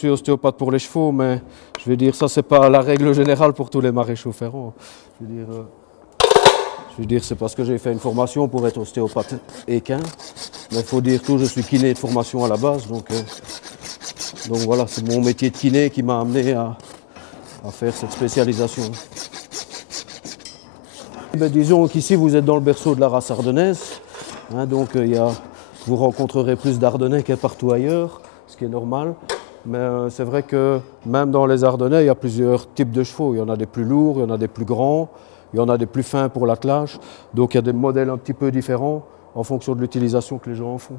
suis ostéopathe pour les chevaux, mais je vais dire ça, c'est pas la règle générale pour tous les maréchaux ferrants. Je veux dire, c'est parce que j'ai fait une formation pour être ostéopathe équin. Mais il faut dire tout, je suis kiné de formation à la base. Donc voilà, c'est mon métier de kiné qui m'a amené à faire cette spécialisation. Disons qu'ici, vous êtes dans le berceau de la race ardennaise. Hein, donc vous rencontrerez plus d'Ardennais que partout ailleurs, ce qui est normal. Mais c'est vrai que même dans les Ardennais, il y a plusieurs types de chevaux. Il y en a des plus lourds, il y en a des plus grands, il y en a des plus fins pour l'attelage. Donc il y a des modèles un petit peu différents en fonction de l'utilisation que les gens en font.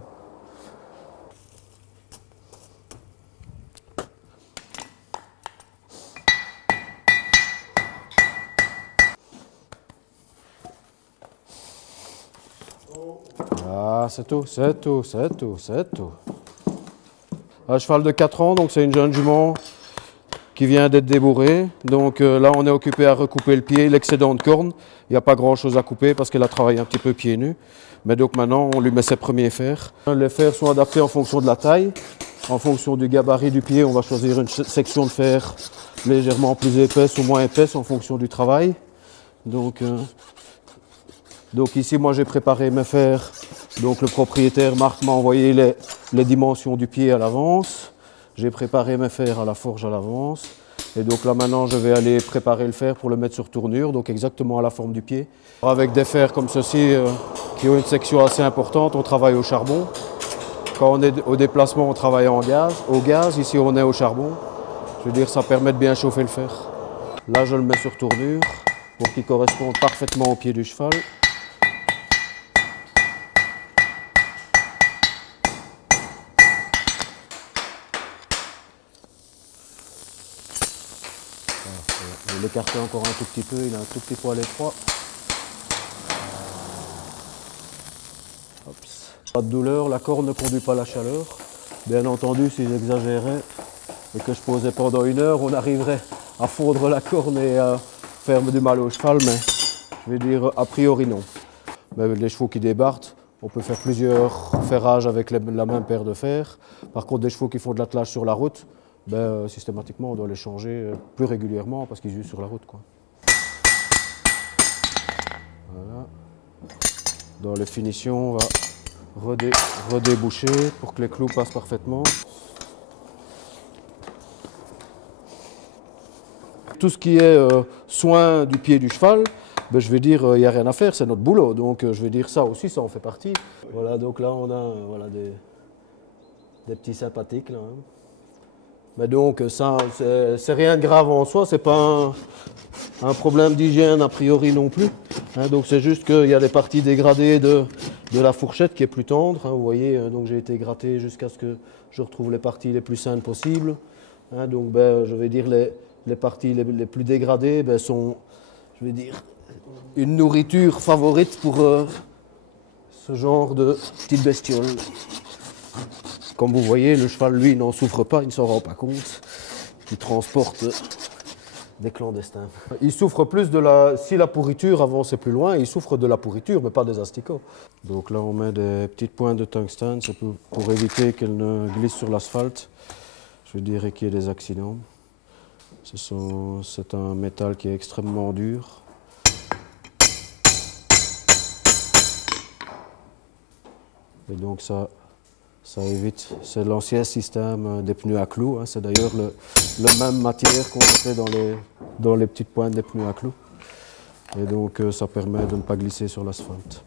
Ah, c'est tout, c'est tout, c'est tout, c'est tout. Un cheval de 4 ans, donc c'est une jeune jument qui vient d'être débourrée. Donc là, on est occupé à recouper le pied, l'excédent de corne. Il n'y a pas grand-chose à couper parce qu'elle a travaillé un petit peu pieds nus. Mais donc maintenant, on lui met ses premiers fers. Les fers sont adaptés en fonction de la taille. En fonction du gabarit du pied, on va choisir une section de fer légèrement plus épaisse ou moins épaisse en fonction du travail. Donc ici, moi, j'ai préparé mes fers. Donc le propriétaire Marc m'a envoyé les dimensions du pied à l'avance. J'ai préparé mes fers à la forge à l'avance. Et donc là maintenant je vais aller préparer le fer pour le mettre sur tournure, donc exactement à la forme du pied. Avec des fers comme ceci qui ont une section assez importante, on travaille au charbon. Quand on est au déplacement, on travaille au gaz. Ici on est au charbon. Je veux dire, ça permet de bien chauffer le fer. Là je le mets sur tournure pour qu'il corresponde parfaitement au pied du cheval. Je vais l'écarter encore un tout petit peu, il a un tout petit poil étroit. Hops. Pas de douleur, la corde ne conduit pas la chaleur. Bien entendu, si j'exagérais et que je posais pendant 1 heure, on arriverait à fondre la corne et à faire du mal au cheval, mais je vais dire a priori non. Mais les chevaux qui débardent, on peut faire plusieurs ferrages avec la même paire de fers. Par contre, des chevaux qui font de l'attelage sur la route, systématiquement, on doit les changer plus régulièrement parce qu'ils usent sur la route, quoi. Voilà. Dans les finitions, on va redéboucher pour que les clous passent parfaitement. Tout ce qui est soin du pied du cheval, je vais dire, il n'y a rien à faire, c'est notre boulot. Donc je vais dire ça aussi, ça en fait partie. Voilà, donc là on a voilà, des petits sympathiques. Là, hein. Mais donc ça, c'est rien de grave en soi, c'est pas un problème d'hygiène a priori non plus. Hein, donc c'est juste qu'il y a des parties dégradées de la fourchette qui est plus tendre. Hein, vous voyez, donc j'ai été gratté jusqu'à ce que je retrouve les parties les plus saines possibles. Hein, donc je vais dire les parties les plus dégradées sont, je vais dire, une nourriture favorite pour ce genre de petites bestioles. Comme vous voyez, le cheval, lui, n'en souffre pas, il ne s'en rend pas compte. Il transporte des clandestins. Il souffre plus si la pourriture avançait plus loin, il souffre de la pourriture, mais pas des asticots. Donc là, on met des petites pointes de tungstène, c'est pour éviter qu'elles ne glissent sur l'asphalte. Je dirais qu'il y ait des accidents. C'est un métal qui est extrêmement dur. Et donc ça évite, c'est l'ancien système des pneus à clous. Hein. C'est d'ailleurs la même matière qu'on fait dans les petites pointes des pneus à clous. Et donc ça permet de ne pas glisser sur l'asphalte.